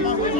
Vamos, vamos.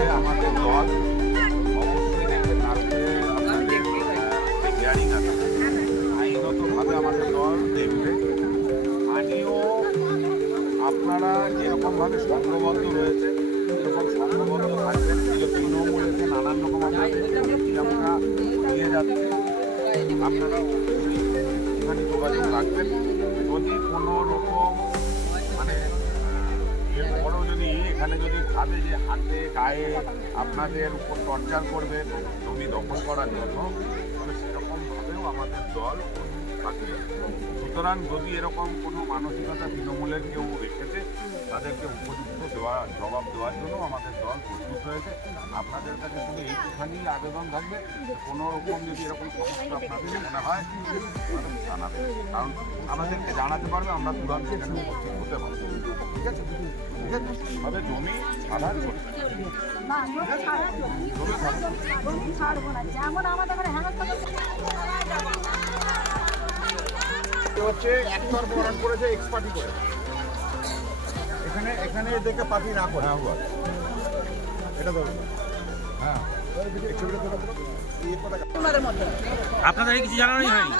আইনতভাবে আমাদের দল। অবশ্যই দেখবেন আজকে আপনাদের আইনতভাবে আমাদের দল দেখবে। স্থানীয় আপনারা যেরকমভাবে সংঘবদ্ধ রয়েছে এরকম সংঘবদ্ধ থাকবেন তৃণমূল এসে নানান রকম আমরা নিয়ে যাচ্ছে। আপনারা যোগাযোগ রাখবেন। এখানে যদি ভাবে যে হাতে, গায়ে আপনাদের উপর টর্চার করবে, জমি দখল করার জন্য তাহলে সেরকমভাবেও আমাদের দল থাকবে সুতরাং যদি এরকম কোনো মানসিকতা তৃণমূলের কেউ রেখেছে, তাদেরকে উপযুক্ত দেওয়া, জবাব দেওয়ার জন্য আমাদের দল প্রস্তুত হয়েছে আপনাদের কাছে শুধু এইটুখানি আবেদন থাকবে। কোনো রকম যদি এরকম সমস্যা আপনাদের মনে হয় জানাবেন। কারণ আমাদেরকে জানাতে পারবে, আমরা তুরন্ত সেখানে উপস্থিত হতে পারব। ঠিক আছে? ঠিক আছে? তবে জমি সাধার করবে যেমন আমাদের হচ্ছে একতর বরণ করেছে এক্স পার্টি করে এখানে এখানে দেখে পার্টি না করে এটা ধরুন হ্যাঁ। আপনাদের কিছু জানানোই হয়নি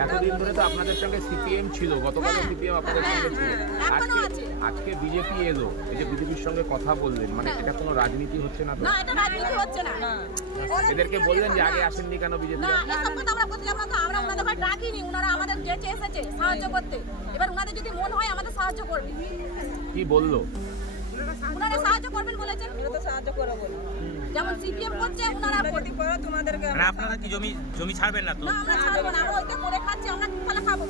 এতদিন ধরে তো আপনাদের সঙ্গে সিপিএম ছিল গতকাল হ্যাঁ, সিপিএম আপনাদের হ্যাঁ, সঙ্গে ছিল। হ্যাঁ, আজকে বিজেপি এলো এই যে বিজেপির সঙ্গে কথা বললেন মানে। এটা কোনো রাজনীতি হচ্ছে না তো? না এটা রাজনীতি হচ্ছে না। এদেরকে বললেন যে আগে আসেননি কেন বিজেপি? না এসব কথা আমরা বলছিলাম না তো আমরা ওনাদের ঘরে চেয়েছে এসেছে সাহায্য করতে। এবার ওনাদের যদি মন হয় আমাদের সাহায্য করবে। কি বলল? ওনারা সাহায্য করবেন বলেছেন। সাহায্য করে যেমন সিপিএম করছে ওনারা করবে মানে আপনারা কি জমি জমি ছাড়বেন না তো? না আমরা ছাড়বো না আমরা ওইটা করে খাচ্ছি আমরা তাহলে খাব?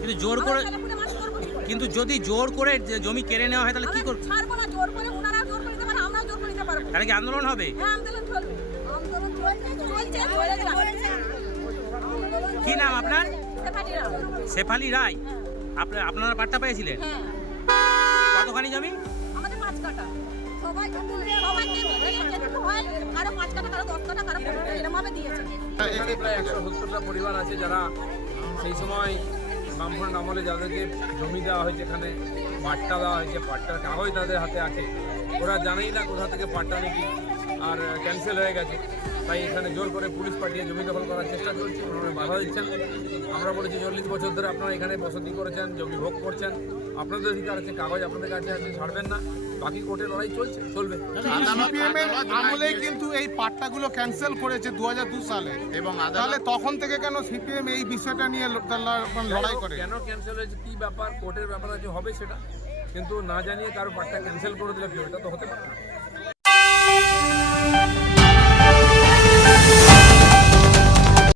কিন্তু জোর করে কিন্তু যদি জোর করে জমি কেড়ে নেওয়া হয় তাহলে কি আমরা করবে? ছাড়বো না জোর করে ওনারাও জোর করে দিতে পারে আমরাও জোর করে দিতে পারব। তাহলে কি আন্দোলন হবে? হ্যাঁ আন্দোলন চলবে। আন্দোলন চলছে কি নাম আপনার? শেফালি রায়। আপনার আপনারা পাট্টা পেয়েছিলেন? হ্যাঁ। কতখানি জমি? আমাদের পাঁচ কাটা সবাই সবাইকে মিলিয়ে যেটুকু হয় কারও পাঁচ কাটা কারও দশ কাটা কারও পনেরো কাটা এরকম ভাবে এখানে প্রায় একশো সত্তরটা পরিবার আছে যারা সেই সময় বামফ্রন্ট আমলে যাদেরকে জমি দেওয়া হয়েছে, এখানে পাট্টা দেওয়া হয়েছে পাট্টার কাগজ তাদের হাতে আছে। ওরা জানেই না কোথা থেকে পাট্টা নাকি, আর ক্যান্সেল হয়ে গেছে। তাই এখানে জোর করে পুলিশ পাঠিয়ে জমি দখল করার চেষ্টা চলছে ওনারা বাধা দিচ্ছেন। আমরা বলেছি চল্লিশ বছর ধরে আপনারা এখানে বসতি করেছেন জমি ভোগ করছেন। আপনাদের অধিকার আছে কাগজ আপনাদের কাছে আছে ছাড়বেন না। বাকি কোর্টের লড়াই চলছে চলবে। আমলেই কিন্তু এই পাট্টাগুলো ক্যান্সেল করেছে দু সালে। এবং তাহলে তখন থেকে কেন সিপিএম এই বিষয়টা নিয়ে ল- লড়াই করে? কেন ক্যান্সেল হয়েছে কি ব্যাপার কোর্টের ব্যাপার আছে হবে সেটা। কিন্তু না জানিয়ে কারও পাট্টা ক্যান্সেল করে দিলে কি এটা তো হতে পারে না।